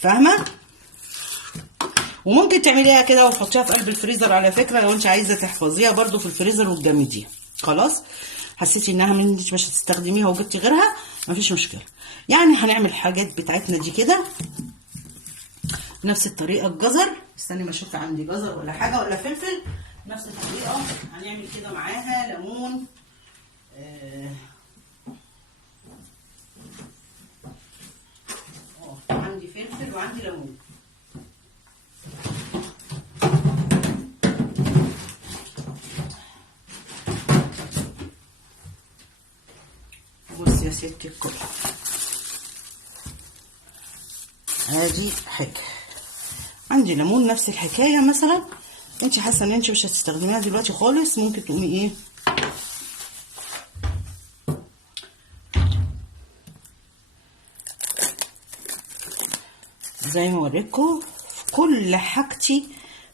فاهمه؟ وممكن تعمليها كده وتحطيها في قلب الفريزر على فكره، لو انت عايزه تحفظيها برده في الفريزر وتجمديها. خلاص حسيتي انها مش هتستخدميها وجبتي غيرها، مفيش مشكله. يعني هنعمل الحاجات بتاعتنا دي كده بنفس الطريقه. الجزر، استني ما اشوف عندي جزر ولا حاجه ولا فلفل. نفس الطريقه هنعمل كده معاها ليمون. عندي فلفل وعندي ليمون. بصي يا ستي الكل، ادي حاجه. عندي ليمون نفس الحكايه. مثلا انت حاسه ان انت مش هتستخدميها دلوقتي خالص، ممكن تقومي ايه زي ما وريتكم. في كل حاجتي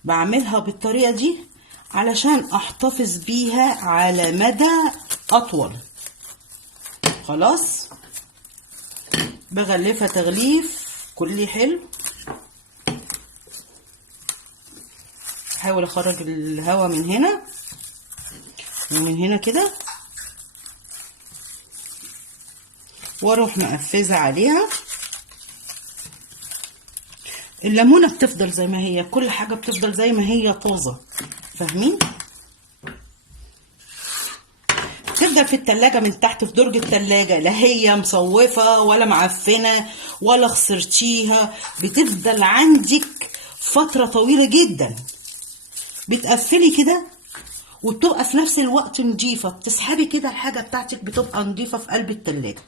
بعملها بالطريقه دي علشان احتفظ بيها على مدى اطول. خلاص بغلفها تغليف كلي حلو. احاول اخرج الهواء من هنا ومن هنا كده، واروح مقفزه عليها. الليمونه بتفضل زي ما هي، كل حاجه بتفضل زي ما هي طازه، فاهمين؟ تفضل في التلاجة من تحت في درج التلاجة، لا هي مصوفة ولا معفنة ولا خسرتيها، بتفضل عندك فترة طويلة جدا. بتقفلي كده وبتبقى في نفس الوقت نضيفة، بتسحبي كده الحاجة بتاعتك بتبقى نضيفة في قلب التلاجة.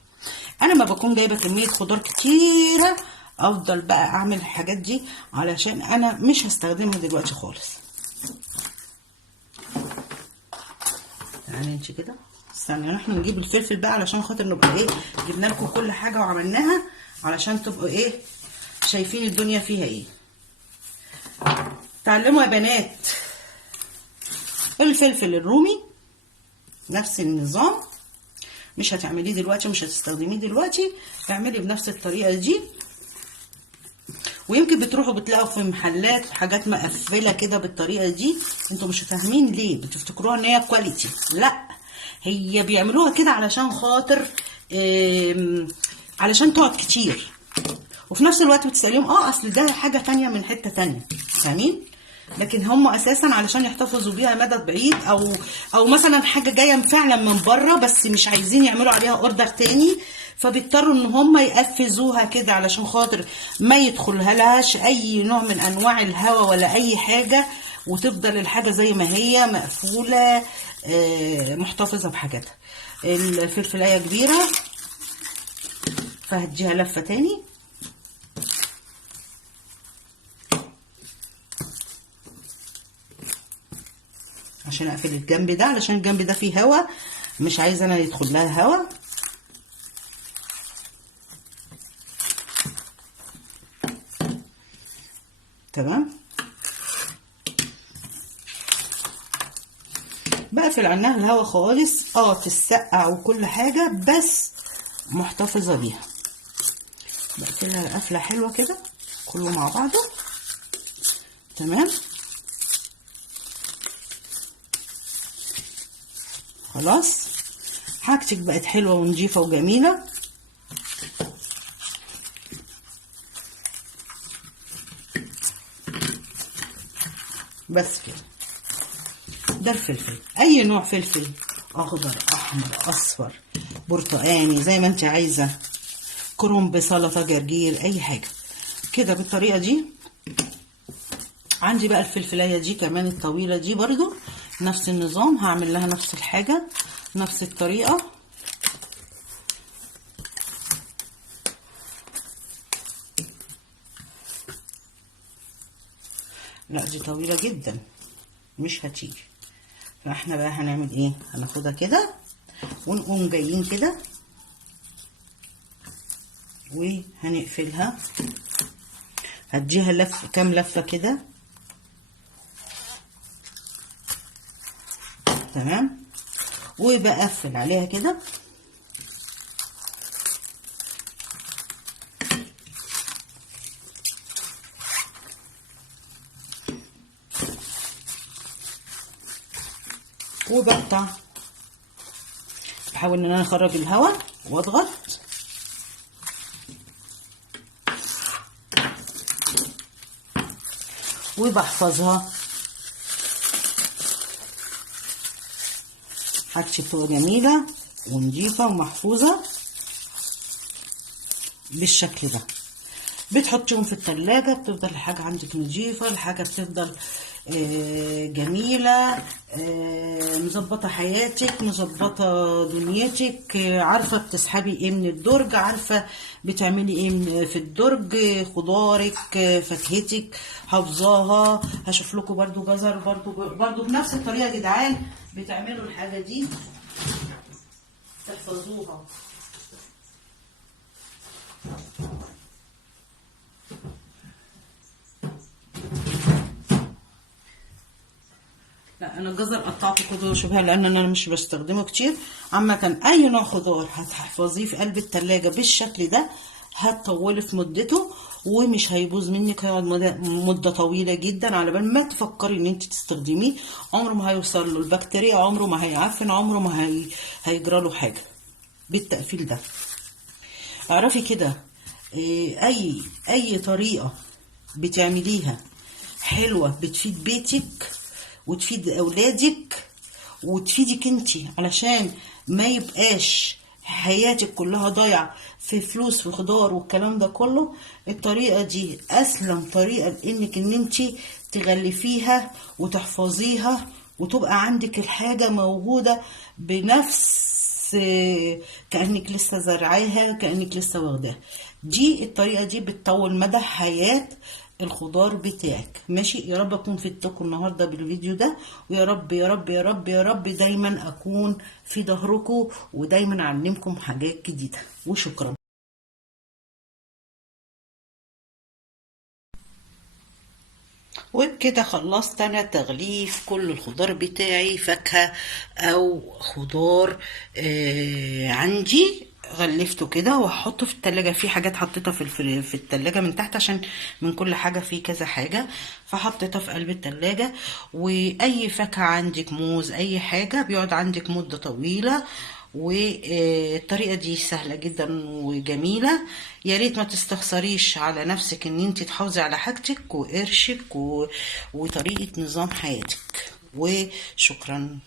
انا ما بكون جايبة كمية خضار كتيرة افضل بقى اعمل الحاجات دي علشان انا مش هستخدمها دلوقتي خالص. يعني انت كده استنى، احنا نجيب الفلفل بقى علشان خاطر نبقى ايه جبنا لكم كل حاجه وعملناها علشان تبقوا ايه شايفين الدنيا فيها ايه. تعلموا يا بنات. الفلفل الرومي نفس النظام، مش هتعمليه دلوقتي ومش هتستخدميه دلوقتي، اعملي بنفس الطريقه دي. ويمكن بتروحوا بتلاقوا في محلات حاجات مقفله كده بالطريقه دي، انتوا مش فاهمين ليه، بتفتكروها ان هي كواليتي. لا، هي بيعملوها كده علشان خاطر علشان تقعد كتير، وفي نفس الوقت بتسأليهم اصل ده حاجه تانية من حته تانية، فاهمين؟ لكن هم اساسا علشان يحتفظوا بيها مدى بعيد، او مثلا حاجه جايه فعلا من بره بس مش عايزين يعملوا عليها اوردر تاني، فبيضطروا ان هم يقفزوها كده علشان خاطر ما يدخلهاش اي نوع من انواع الهواء ولا اي حاجه، وتفضل الحاجه زي ما هي مقفوله محتفظه بحاجاتها. الفلفلايه كبيره فهديها لفه تاني عشان اقفل الجنب ده، علشان الجنب ده فيه هوا، مش عايزه انا يدخل لها هوا. تمام، بقفل عنها الهوا خالص. تسقع وكل حاجه بس محتفظه بيها. بقفلها قفله حلوه كده كله مع بعضه. تمام، خلاص حاجتك بقت حلوه ونضيفه وجميله. بس كده. ده الفلفل، اي نوع فلفل، اخضر احمر اصفر برتقاني زي ما انت عايزه، كرنب سلطه جرجير اي حاجه كده بالطريقه دي. عندي بقى الفلفلايه دي كمان الطويله دي برضو نفس النظام، هعمل لها نفس الحاجه نفس الطريقه. لا دي طويله جدا مش هتيجي، فاحنا بقى هنعمل ايه، هناخدها كده ونقوم جايين كده وهنقفلها. هديها لف كام لفه كده. تمام، وبقفل عليها كده. وبقطع، بحاول ان انا اخرج الهواء واضغط. وبحفظها، حاجتي بتبقى جميلة ونضيفة ومحفوظة بالشكل ده. بتحطيهم في التلاجة، بتفضل الحاجة عندك نضيفة، الحاجة بتفضل جميلة، مظبطة حياتك، مظبطة دنيتك، عارفة بتسحبي ايه من الدرج، عارفة بتعملي ايه في الدرج، خضارك، فاكهتك حافظاها. هشوف لكم برضو جزر برضو بنفس الطريقة يا جدعان بتعملوا الحاجة دي، تحفظوها. لا انا الجزر قطعته كده شبه لان انا مش بستخدمه كتير. عامه اي نوع خضار هتحفظيه في قلب التلاجة بالشكل ده هتطولي في مدته ومش هيبوظ منك، هيقعد مده طويله جدا على بال ما تفكري ان انت تستخدميه. عمره ما هيوصل له البكتيريا، عمره ما هيعفن، عمره ما هيجرى له حاجه بالتقفيل ده. اعرفي كده اي طريقه بتعمليها حلوه بتفيد بيتك وتفيد اولادك وتفيدك انتي، علشان ما يبقاش حياتك كلها ضايعه في فلوس في خضار والكلام ده كله. الطريقه دي اسلم طريقه لانك ان انتي تغلفيها وتحفظيها وتبقى عندك الحاجه موجوده بنفس كأنك لسه زرعاها، كأنك لسه واخداها. دي الطريقة دي بتطول مدى حياة الخضار بتاعك. ماشي، يا رب اكون فدتكم النهارده بالفيديو ده، ويا رب يا رب يا رب يا رب دايما اكون في ظهركم ودايما اعلمكم حاجات جديدة، وشكرا. وبكده خلصت انا تغليف كل الخضار بتاعي، فاكهة او خضار عندي غلفته كده وهحطه في التلاجة. في حاجات حطيتها في التلاجة من تحت عشان من كل حاجة في كذا حاجة، فحطيتها في قلب التلاجة. واي فاكهة عندك، موز، اي حاجة بيقعد عندك مدة طويلة. والطريقة دي سهلة جدا وجميلة. يا ريت ما تستخسريش على نفسك ان انت تحافظي على حاجتك وقرشك وطريقة نظام حياتك. وشكرا.